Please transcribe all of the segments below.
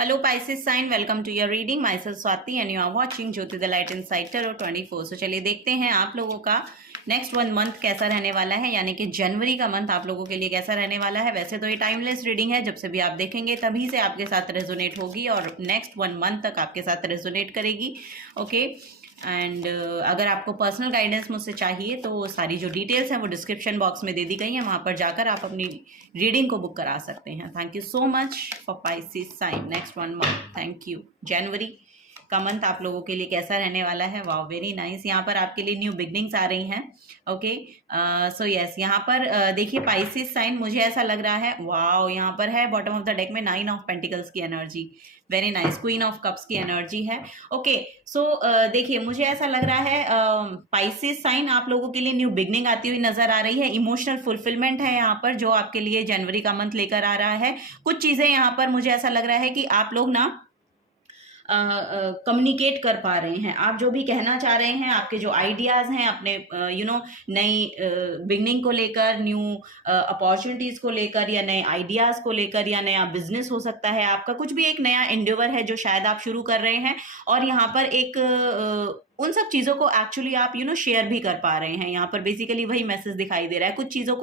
Hello Pisces sign, welcome to your reading. Myself Swati and you are watching Jyoti the Light Inside Tarot 24. So चलिए देखते हैं आप लोगों का next 1 month कैसा रहने वाला है, यानी कि जनवरी का मंथ आप लोगों के लिए कैसा रहने वाला है। वैसे तो ये टाइमलेस रीडिंग है, जब से भी आप देखेंगे तभी से आपके साथ रेजोनेट होगी और नेक्स्ट 1 मंथ तक आपके साथ रेजोनेट करेगी। ओके एंड अगर आपको पर्सनल गाइडेंस मुझसे चाहिए तो सारी जो डिटेल्स हैं वो डिस्क्रिप्शन बॉक्स में दे दी गई हैं, वहाँ पर जाकर आप अपनी रीडिंग को बुक करा सकते हैं। Thank you so much for prices sign next 1 month. Thank you. जनवरी का मंथ आप लोगों के लिए कैसा रहने वाला है? Wow very nice. यहाँ पर आपके लिए न्यू बिगनिंग्स आ रही हैं। ओके सो यस, यहाँ पर देखिए पाइसेस साइन, मुझे ऐसा लग रहा है, वाओ यहाँ पर है बॉटम ऑफ द डेक में 9 ऑफ पेंटिकल्स की energy, very nice. Queen of cups की एनर्जी है। ओके सो देखिए मुझे ऐसा लग रहा है पाइसेस साइन आप लोगों के लिए न्यू बिगनिंग आती हुई नजर आ रही है। इमोशनल फुलफिलमेंट है यहाँ पर जो आपके लिए जनवरी का मंथ लेकर आ रहा है। कुछ चीजें यहाँ पर मुझे ऐसा लग रहा है कि आप लोग ना कम्युनिकेट कर पा रहे हैं। आप जो भी कहना चाह रहे हैं, आपके जो आइडियाज़ हैं अपने नई बिगनिंग को लेकर, न्यू अपॉर्चुनिटीज़ को लेकर, या नए आइडियाज़ को लेकर, या नया बिजनेस हो सकता है आपका, कुछ भी एक नया एंडेवर है जो शायद आप शुरू कर रहे हैं और यहाँ पर एक उन सब चीज़ों को एक्चुअली आप शेयर भी कर पा रहे हैं। यहाँ पर बेसिकली वही मैसेज दिखाई दे रहा है। कुछ चीज़ों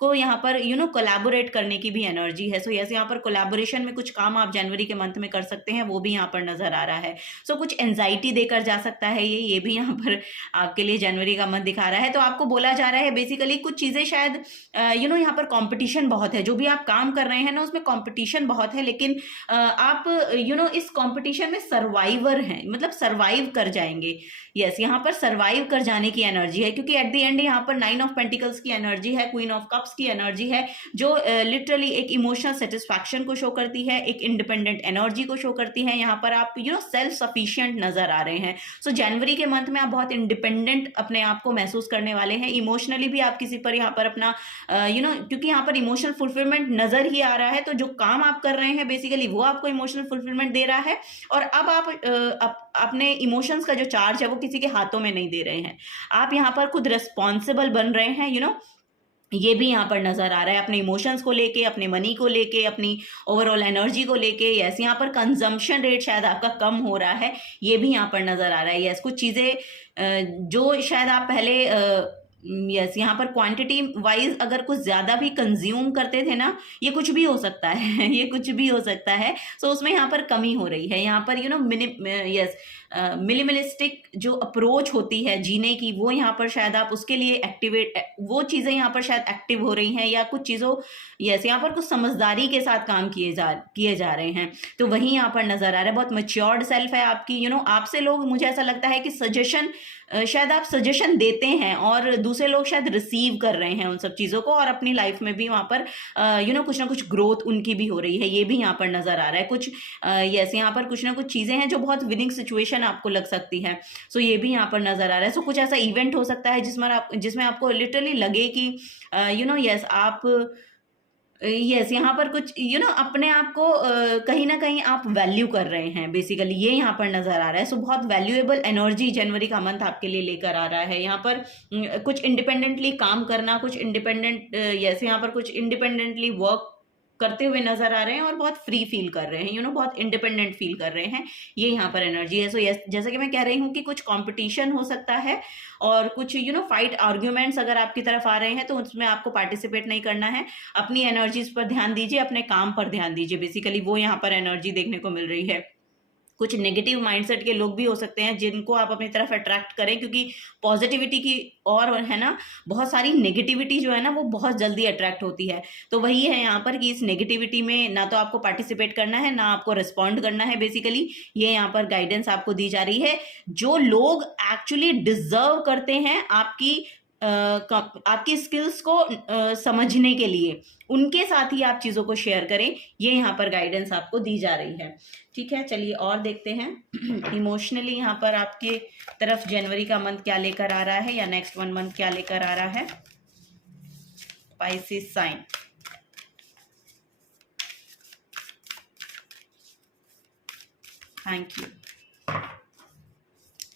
को यहाँ पर कोलैबोरेट करने की भी एनर्जी है। सो यस, यहाँ पर कोलैबोरेशन में कुछ काम आप जनवरी के मंथ में कर सकते हैं, वो भी यहाँ पर नजर आ रहा है। सो कुछ एंजाइटी देकर जा सकता है ये भी यहाँ पर आपके लिए जनवरी का मंथ दिखा रहा है। तो आपको बोला जा रहा है बेसिकली कुछ चीज़ें शायद यहाँ पर कॉम्पिटिशन बहुत है, जो भी आप काम कर रहे हैं ना उसमें कॉम्पिटिशन बहुत है, लेकिन आप इस कॉम्पिटिशन में सर्वाइवर हैं, मतलब सर्वाइव कर जाएंगे। यस, यहाँ पर सर्वाइव कर जाने की एनर्जी है, क्योंकि एट द एंड यहाँ पर 9 ऑफ पेंटिकल्स की एनर्जी है, क्वीन ऑफ कप्स की एनर्जी है, जो लिटरली एक इमोशनल सेटिस्फैक्शन को शो करती है, एक इंडिपेंडेंट एनर्जी को शो करती है। यहाँ पर आप सेल्फ सफिशिएंट नजर आ रहे हैं। सो जनवरी के मंथ में आप बहुत इंडिपेंडेंट अपने आप को महसूस करने वाले हैं। इमोशनली भी आप किसी पर यहाँ पर अपना क्योंकि यहाँ पर इमोशनल फुलफिलमेंट नजर ही आ रहा है, तो जो काम आप कर रहे हैं बेसिकली वो आपको इमोशनल फुलफिलमेंट दे रहा है और अब आप अपने इमोशंस का जो चार्ज है वो किसी के हाथों में नहीं दे रहे हैं। आप यहाँ पर खुद रिस्पॉन्सिबल बन रहे हैं। ये भी यहाँ पर नजर आ रहा है, अपने इमोशंस को लेके, अपने मनी को लेके, अपनी ओवरऑल एनर्जी को लेके। यस, यहाँ पर कंजम्पशन रेट शायद आपका कम हो रहा है, ये भी यहाँ पर नजर आ रहा है। यस, कुछ चीज़ें जो शायद आप पहले यस यहाँ पर क्वांटिटी वाइज अगर कुछ ज़्यादा भी कंज्यूम करते थे ना, ये कुछ भी हो सकता है ये कुछ भी हो सकता है। सो उसमें यहाँ पर कमी हो रही है। यहाँ पर मिनिमलिस्टिक जो अप्रोच होती है जीने की, वो यहाँ पर शायद आप उसके लिए एक्टिवेट, वो चीज़ें यहाँ पर शायद एक्टिव हो रही हैं, या कुछ चीज़ों यस यहाँ पर कुछ समझदारी के साथ काम किए जा रहे हैं। तो वही यहाँ पर नजर आ रहा है। बहुत मैच्योर्ड सेल्फ है आपकी। आपसे लोग, मुझे ऐसा लगता है कि सजेशन, शायद आप सजेशन देते हैं और दूसरे लोग शायद रिसीव कर रहे हैं उन सब चीज़ों को, और अपनी लाइफ में भी वहाँ पर कुछ ना कुछ ग्रोथ उनकी भी हो रही है, ये भी यहाँ पर नजर आ रहा है। कुछ यस यहाँ पर कुछ ना कुछ चीज़ें हैं जो बहुत विनिंग सिचुएशन आपको लग सकती है। सो ये भी यहाँ पर नजर आ रहा है। सो कुछ ऐसा इवेंट हो सकता है जिसमें आपको लिटरली लगे कि यस आप यस यहाँ पर कुछ अपने आप को कहीं ना कहीं आप वैल्यू कर रहे हैं बेसिकली, ये यहाँ पर नजर आ रहा है। सो बहुत वैल्यूएबल एनर्जी जनवरी का मंथ आपके लिए लेकर आ रहा है। यहाँ पर कुछ इंडिपेंडेंटली काम करना, कुछ इंडिपेंडेंट यस यहाँ पर कुछ इंडिपेंडेंटली वर्क करते हुए नजर आ रहे हैं और बहुत फ्री फील कर रहे हैं, बहुत इंडिपेंडेंट फील कर रहे हैं, ये यहाँ पर एनर्जी है। सो यस, जैसा कि मैं कह रही हूँ कि कुछ कंपटीशन हो सकता है और कुछ फाइट आर्ग्यूमेंट्स अगर आपकी तरफ आ रहे हैं तो उसमें आपको पार्टिसिपेट नहीं करना है। अपनी एनर्जीज पर ध्यान दीजिए, अपने काम पर ध्यान दीजिए, बेसिकली वो यहाँ पर एनर्जी देखने को मिल रही है। कुछ नेगेटिव माइंडसेट के लोग भी हो सकते हैं जिनको आप अपनी तरफ अट्रैक्ट करें, क्योंकि पॉजिटिविटी की और है ना बहुत सारी नेगेटिविटी जो है ना वो बहुत जल्दी अट्रैक्ट होती है। तो वही है यहाँ पर कि इस नेगेटिविटी में ना तो आपको पार्टिसिपेट करना है, ना आपको रिस्पॉन्ड करना है। बेसिकली ये यहाँ पर गाइडेंस आपको दी जा रही है। जो लोग एक्चुअली डिजर्व करते हैं आपकी स्किल्स को समझने के लिए, उनके साथ ही आप चीज़ों को शेयर करें, ये यहाँ पर गाइडेंस आपको दी जा रही है। ठीक है, चलिए और देखते हैं इमोशनली यहाँ पर आपके तरफ जनवरी का मंथ क्या लेकर आ रहा है, या नेक्स्ट 1 मंथ क्या लेकर आ रहा है। Pisces sign, thank you.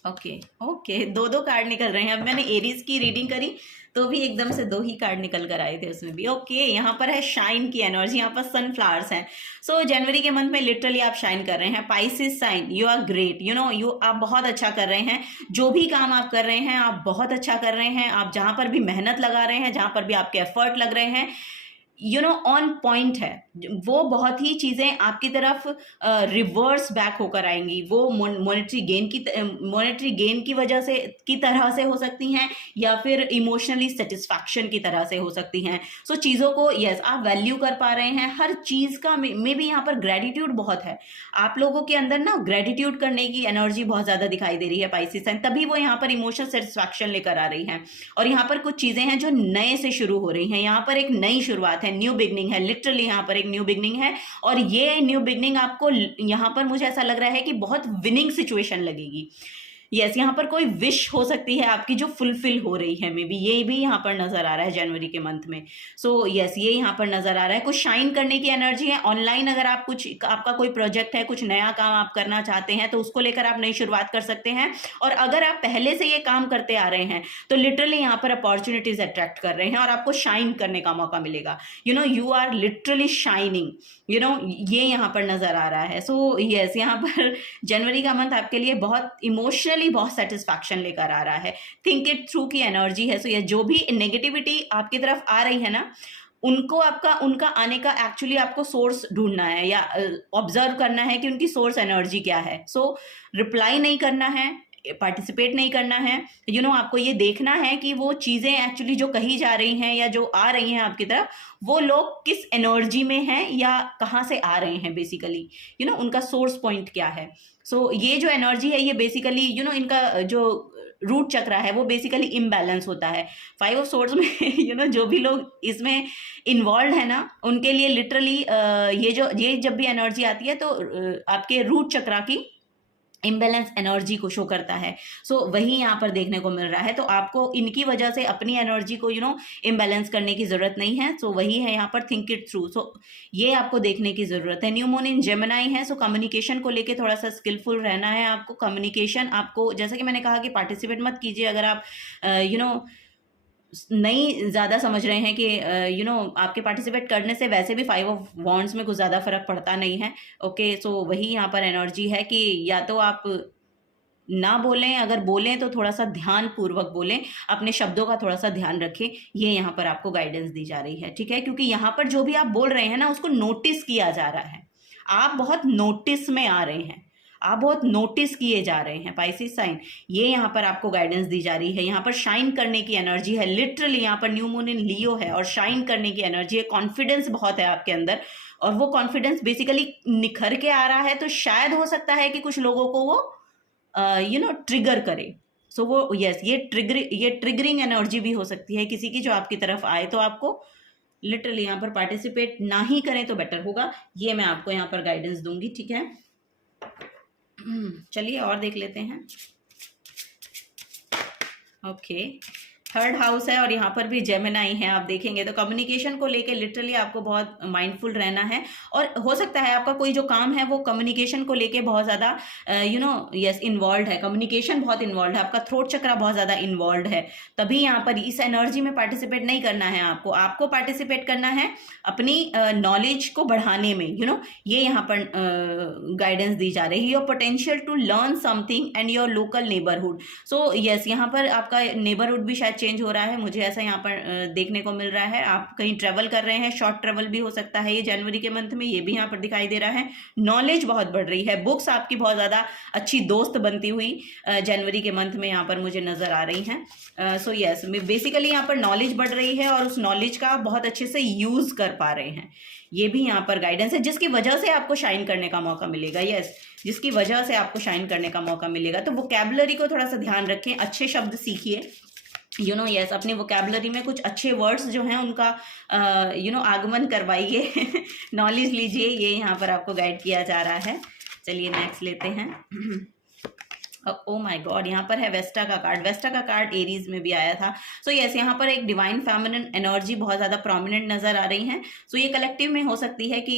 Okay दो कार्ड निकल रहे हैं। अब मैंने एरीज की रीडिंग करी तो भी एकदम से 2 ही कार्ड निकल कर आए थे उसमें भी। ओके, यहाँ पर है शाइन की एनर्जी, यहाँ पर सनफ्लावर्स हैं। सो जनवरी के मंथ में लिटरली आप शाइन कर रहे हैं। Pisces sign, you are great, you know you, आप बहुत अच्छा कर रहे हैं। जो भी काम आप कर रहे हैं आप बहुत अच्छा कर रहे हैं। आप जहाँ पर भी मेहनत लगा रहे हैं, जहाँ पर भी आपके एफर्ट लग रहे हैं, यू नो ऑन पॉइंट है। वो बहुत ही चीज़ें आपकी तरफ रिवर्स बैक होकर आएंगी। वो मॉनेटरी गेन की वजह से की तरह से हो सकती हैं, या फिर इमोशनली सेटिस्फैक्शन की तरह से हो सकती हैं। सो चीज़ों को यस आप वैल्यू कर पा रहे हैं हर चीज़ का। मे भी यहाँ पर ग्रेटिट्यूड बहुत है आप लोगों के अंदर ना, ग्रेटिट्यूड करने की एनर्जी बहुत ज़्यादा दिखाई दे रही है पाइसेस साइन, तभी वो यहाँ पर इमोशनल सेटिस्फैक्शन लेकर आ रही हैं। और यहाँ पर कुछ चीज़ें हैं जो नए से शुरू हो रही हैं। यहाँ पर एक नई शुरुआत है, न्यू बिगनिंग है, लिटरली यहाँ पर एक न्यू बिगनिंग है। और ये न्यू बिगनिंग आपको यहाँ पर मुझे ऐसा लग रहा है कि बहुत विनिंग सिचुएशन लगेगी। यस, यहाँ पर कोई विश हो सकती है आपकी जो फुलफिल हो रही है, मे बी ये भी यहाँ पर नजर आ रहा है जनवरी के मंथ में। सो यस, ये यहाँ पर नजर आ रहा है। कुछ शाइन करने की एनर्जी है। ऑनलाइन अगर आप कुछ आपका कोई प्रोजेक्ट है, कुछ नया काम आप करना चाहते हैं, तो उसको लेकर आप नई शुरुआत कर सकते हैं। और अगर आप पहले से ये काम करते आ रहे हैं तो लिटरली यहाँ पर अपॉर्चुनिटीज अट्रैक्ट कर रहे हैं और आपको शाइन करने का मौका मिलेगा। You know you are literally shining, you know ये यहाँ पर नजर आ रहा है। सो यस, यहाँ पर जनवरी का मंथ आपके लिए बहुत इमोशनली बहुत सेटिस्फैक्शन लेकर आ रहा है। थिंक इट थ्रू की एनर्जी है। सो ये जो भी नेगेटिविटी आपकी तरफ आ रही है ना, उनको उनका आने का एक्चुअली आपको सोर्स ढूंढना है या ऑब्जर्व करना है कि उनकी सोर्स एनर्जी क्या है। सो रिप्लाई नहीं करना है, पार्टिसिपेट नहीं करना है, यू नो आपको ये देखना है कि वो चीज़ें एक्चुअली जो कही जा रही हैं या जो आ रही हैं आपकी तरफ, वो लोग किस एनर्जी में हैं या कहाँ से आ रहे हैं, बेसिकली यू नो उनका सोर्स पॉइंट क्या है। सो ये जो एनर्जी है ये बेसिकली यू नो इनका जो रूट चक्र है वो बेसिकली इम्बैलेंस होता है। 5 ऑफ सोर्स में यू नो जो भी लोग इसमें इन्वॉल्व है ना, उनके लिए लिटरली ये जब भी एनर्जी आती है तो आपके रूट चक्र की इम्बैलेंस एनर्जी को शो करता है। सो वही यहाँ पर देखने को मिल रहा है। तो आपको इनकी वजह से अपनी एनर्जी को यू नो इम्बैलेंस करने की ज़रूरत नहीं है। सो वही है यहाँ पर, थिंक इट थ्रू। सो ये आपको देखने की ज़रूरत है। न्यू मून इन जेमिनाई है। सो कम्युनिकेशन को लेके थोड़ा सा स्किलफुल रहना है आपको। कम्युनिकेशन आपको, जैसा कि मैंने कहा कि पार्टिसिपेट मत कीजिए अगर आप यू नो नहीं ज़्यादा समझ रहे हैं कि यू नो आपके पार्टिसिपेट करने से वैसे भी 5 ऑफ वॉन्ड्स में कुछ ज़्यादा फर्क पड़ता नहीं है। ओके, सो वही यहाँ पर एनर्जी है कि या तो आप ना बोलें, अगर बोलें तो थोड़ा सा ध्यान पूर्वक बोलें, अपने शब्दों का थोड़ा सा ध्यान रखें। ये यहाँ पर आपको गाइडेंस दी जा रही है, ठीक है, क्योंकि यहाँ पर जो भी आप बोल रहे हैं ना उसको नोटिस किया जा रहा है। आप बहुत नोटिस में आ रहे हैं, आप बहुत नोटिस किए जा रहे हैं पाइसेस साइन। ये यहाँ पर आपको गाइडेंस दी जा रही है। यहाँ पर शाइन करने की एनर्जी है। लिटरली यहाँ पर न्यू मून इन लियो है और शाइन करने की एनर्जी है। कॉन्फिडेंस बहुत है आपके अंदर और वो कॉन्फिडेंस बेसिकली निखर के आ रहा है। तो शायद हो सकता है कि कुछ लोगों को वो यू नो ट्रिगर करे। सो वो यस, ये ट्रिगरिंग एनर्जी भी हो सकती है किसी की जो आपकी तरफ आए। तो आपको लिटरली यहाँ पर पार्टिसिपेट ना ही करें तो बेटर होगा। ये मैं आपको यहाँ पर गाइडेंस दूंगी, ठीक है। चलिए और देख लेते हैं। ओके, थर्ड हाउस है और यहाँ पर भी जेमिनाई है। आप देखेंगे तो कम्युनिकेशन को लेके लिटरली आपको बहुत माइंडफुल रहना है। और हो सकता है आपका कोई जो काम है वो कम्युनिकेशन को लेके बहुत ज़्यादा यू नो यस इन्वॉल्व है। कम्युनिकेशन बहुत इन्वॉल्व है, आपका थ्रोट चक्र बहुत ज़्यादा इन्वॉल्व है। तभी यहाँ पर इस एनर्जी में पार्टिसिपेट नहीं करना है आपको पार्टिसिपेट करना है अपनी नॉलेज को बढ़ाने में। यू नो ये यहाँ पर गाइडेंस दी जा रही है। Your potential to learn something and your local neighbourhood. So yes, यहाँ पर आपका नेबरहुड भी शायद चेंज हो रहा है, मुझे ऐसा यहाँ पर देखने को मिल रहा है। आप कहीं ट्रेवल कर रहे हैं, शॉर्ट ट्रेवल भी हो सकता है ये जनवरी के मंथ में, ये भी यहाँ पर दिखाई दे रहा है। नॉलेज बहुत बढ़ रही है। बुक्स आपकी बहुत ज़्यादा अच्छी दोस्त बनती हुई जनवरी के मंथ में यहाँ पर मुझे नज़र आ रही हैं। सो यस, बेसिकली यहाँ पर नॉलेज बढ़ रही है और उस नॉलेज का बहुत अच्छे से यूज़ कर पा रहे हैं। ये भी यहाँ पर गाइडेंस है जिसकी वजह से आपको शाइन करने का मौका मिलेगा। यस, जिसकी वजह से आपको शाइन करने का मौका मिलेगा। तो वोकैबुलरी को थोड़ा सा ध्यान रखें, अच्छे शब्द सीखिए। यू नो यस, अपनी वोकैबुलरी में कुछ अच्छे वर्ड्स जो हैं उनका यू नो आगमन करवाइए, नॉलेज लीजिए। ये यहाँ पर आपको गाइड किया जा रहा है। चलिए नेक्स्ट लेते हैं। ओ माय गॉड, यहाँ पर है वेस्टा का कार्ड। वेस्टा का कार्ड एरीज में भी आया था। सो यस, यहाँ पर एक डिवाइन फेमिनिन एनर्जी बहुत ज़्यादा प्रोमिनेंट नज़र आ रही है। सो ये कलेक्टिव में हो सकती है कि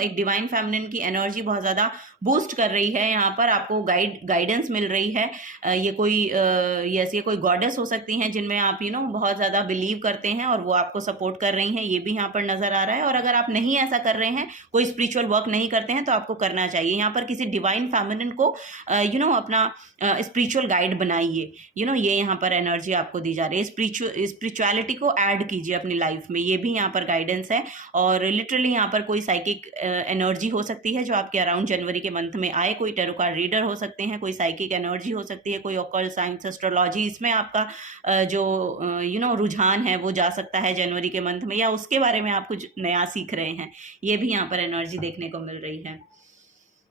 एक डिवाइन फेमिनिन की एनर्जी बहुत ज़्यादा बूस्ट कर रही है। यहाँ पर आपको गाइडेंस मिल रही है। ये कोई ये कोई गॉडेस हो सकती हैं जिनमें आप बहुत ज़्यादा बिलीव करते हैं और वो आपको सपोर्ट कर रही हैं, ये भी यहाँ पर नज़र आ रहा है। और अगर आप नहीं ऐसा कर रहे हैं, कोई स्पिरिचुअल वर्क नहीं करते हैं, तो आपको करना चाहिए। यहाँ पर किसी डिवाइन फेमिनिन को अपना स्पिरिचुअल गाइड बनाइए। ये यहाँ पर एनर्जी आपको दी जा रही है। स्पिरिचुअलिटी को ऐड कीजिए अपनी लाइफ में, ये भी यहाँ पर गाइडेंस है। और लिटरली यहाँ पर कोई साइकिक एनर्जी हो सकती है जो आपके अराउंड जनवरी के मंथ में आए। कोई टैरो कार्ड रीडर हो सकते हैं, कोई साइकिक एनर्जी हो सकती है, कोई ऑकल्ट साइंस, एस्ट्रोलॉजी, इसमें आपका जो रुझान है वो जा सकता है जनवरी के मंथ में, या उसके बारे में आप कुछ नया सीख रहे हैं। ये भी यहाँ पर एनर्जी देखने को मिल रही है।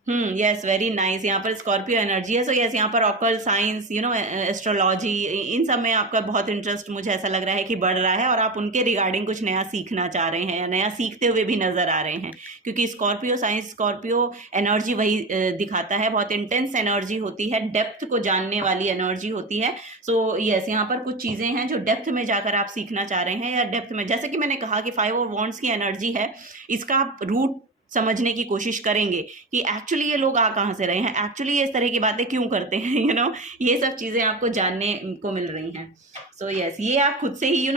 Yes, very nice. यहाँ पर स्कॉर्पियो एनर्जी है। सो यस, यहाँ पर ऑकल्ट साइंस, एस्ट्रोलॉजी, इन सब में आपका बहुत इंटरेस्ट मुझे ऐसा लग रहा है कि बढ़ रहा है, और आप उनके रिगार्डिंग कुछ नया सीखना चाह रहे हैं, या नया सीखते हुए भी नजर आ रहे हैं। क्योंकि स्कॉर्पियो साइंस, स्कॉर्पियो एनर्जी वही दिखाता है, बहुत इंटेंस एनर्जी होती है, डेप्थ को जानने वाली एनर्जी होती है। सो यस, यहाँ पर कुछ चीज़ें हैं जो डेप्थ में जाकर आप सीखना चाह रहे हैं, या डेप्थ में, जैसे कि मैंने कहा कि 5 ऑफ वॉन्ड्स की एनर्जी है, इसका आप रूट समझने की कोशिश करेंगे कि एक्चुअली ये लोग आ कहाँ से रहे हैं, एक्चुअली ये इस तरह की बातें क्यों करते हैं, ये सब चीज़ें आपको जानने को मिल रही हैं। सो यस, ये आप खुद से ही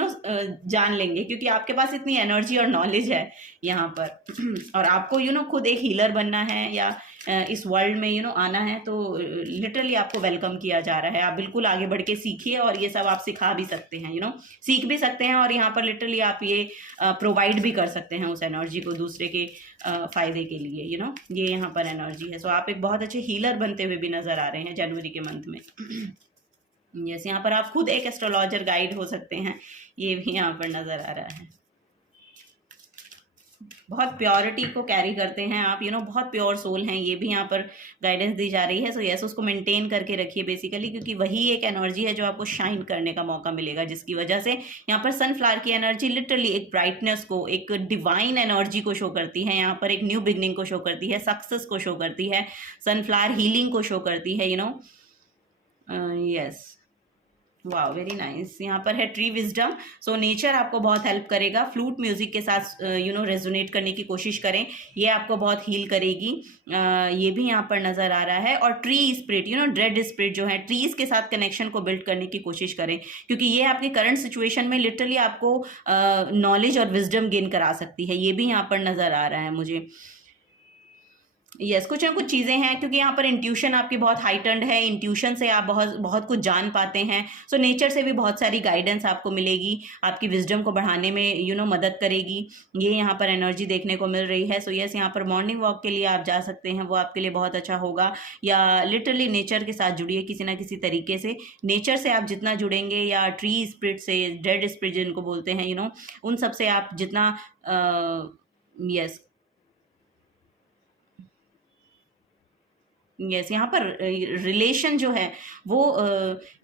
जान लेंगे, क्योंकि आपके पास इतनी एनर्जी और नॉलेज है यहाँ पर। और आपको खुद एक हीलर बनना है, या इस वर्ल्ड में आना है, तो लिटरली आपको वेलकम किया जा रहा है। आप बिल्कुल आगे बढ़ के सीखिए, और ये सब आप सिखा भी सकते हैं, सीख भी सकते हैं, और यहाँ पर लिटरली आप ये प्रोवाइड भी कर सकते हैं उस एनर्जी को दूसरे के फायदे के लिए। ये यहाँ पर एनर्जी है। सो आप एक बहुत अच्छे हीलर बनते हुए भी नजर आ रहे हैं जनवरी के मंथ में। यस, यहाँ पर आप खुद एक एस्ट्रोलॉजर गाइड हो सकते हैं, ये भी यहाँ पर नजर आ रहा है। बहुत प्योरिटी को कैरी करते हैं आप, बहुत प्योर सोल हैं, ये भी यहाँ पर गाइडेंस दी जा रही है। सो यस, उसको मेंटेन करके रखिए बेसिकली, क्योंकि वही एक एनर्जी है जो आपको शाइन करने का मौका मिलेगा, जिसकी वजह से यहाँ पर सनफ्लावर की एनर्जी लिटरली एक ब्राइटनेस को, एक डिवाइन एनर्जी को शो करती है। यहाँ पर एक न्यू बिगनिंग को शो करती है, सक्सेस को शो करती है, सनफ्लावर हीलिंग को शो करती है। यस, वाह, वेरी नाइस। यहाँ पर है ट्री विजडम। सो नेचर आपको बहुत हेल्प करेगा। फ्लूट म्यूजिक के साथ रेजोनेट करने की कोशिश करें, ये आपको बहुत हील करेगी। ये भी यहाँ पर नजर आ रहा है। और ट्री स्पिरिट, ड्रेड स्पिरिट जो है, ट्रीज के साथ कनेक्शन को बिल्ड करने की कोशिश करें, क्योंकि ये आपके करंट सिचुएशन में लिटरली आपको नॉलेज और विजडम गेन करा सकती है। ये भी यहाँ पर नजर आ रहा है मुझे। यस, कुछ ना कुछ चीज़ें हैं, क्योंकि यहाँ पर इंट्यूशन आपकी बहुत हाइटन्ड है, इंट्यूशन से आप बहुत बहुत कुछ जान पाते हैं। सो नेचर से भी बहुत सारी गाइडेंस आपको मिलेगी, आपकी विजडम को बढ़ाने में मदद करेगी। ये यहाँ पर एनर्जी देखने को मिल रही है। सो यस, यहाँ पर मॉर्निंग वॉक के लिए आप जा सकते हैं, वो आपके लिए बहुत अच्छा होगा। या लिटरली नेचर के साथ जुड़िए किसी ना किसी तरीके से। नेचर से आप जितना जुड़ेंगे, या ट्री स्पिरिट से, डेड स्पिरिट जिनको बोलते हैं, उन सब से आप जितना यस यस, यहाँ पर रिलेशन जो है वो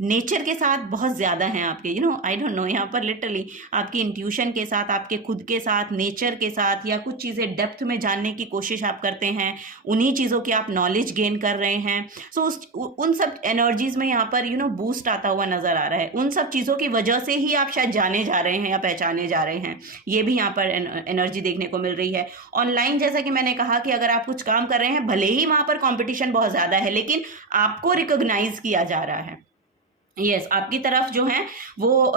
नेचर के साथ बहुत ज़्यादा हैं आपके, आई डोंट नो, यहाँ पर लिटरली आपकी इंट्यूशन के साथ, आपके खुद के साथ, नेचर के साथ, या कुछ चीज़ें डेप्थ में जानने की कोशिश आप करते हैं, उन्हीं चीज़ों की आप नॉलेज गेन कर रहे हैं। सो उन सब एनर्जीज़ में यहाँ पर बूस्ट आता हुआ नज़र आ रहा है। उन सब चीज़ों की वजह से ही आप शायद जाने जा रहे हैं या पहचाने जा रहे हैं। ये भी यहाँ पर एनर्जी देखने को मिल रही है। ऑनलाइन, जैसा कि मैंने कहा कि अगर आप कुछ काम कर रहे हैं, भले ही वहाँ पर कॉम्पिटिशन बहुत ज़्यादा है, लेकिन आपको रिकॉग्नाइज किया जा रहा है। यस, आपकी तरफ जो है वो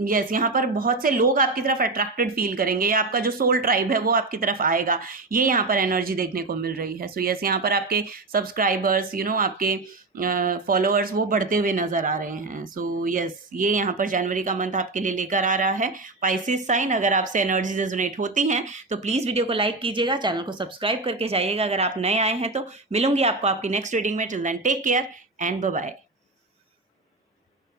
यस, यहाँ पर बहुत से लोग आपकी तरफ अट्रैक्टेड फील करेंगे, या आपका जो सोल ट्राइब है वो आपकी तरफ आएगा। ये यहाँ पर एनर्जी देखने को मिल रही है। सो यस, यहाँ पर आपके सब्सक्राइबर्स, आपके फॉलोअर्स वो बढ़ते हुए नजर आ रहे हैं। सो यस, ये यहाँ पर जनवरी का मंथ आपके लिए लेकर आ रहा है। पाइसेस साइन, अगर आपसे एनर्जी रेजोनेट होती हैं तो प्लीज़ वीडियो को लाइक कीजिएगा, चैनल को सब्सक्राइब करके जाइएगा अगर आप नए आए हैं तो। मिलूंगी आपको आपकी नेक्स्ट रीडिंग में। Till then take care and bye bye.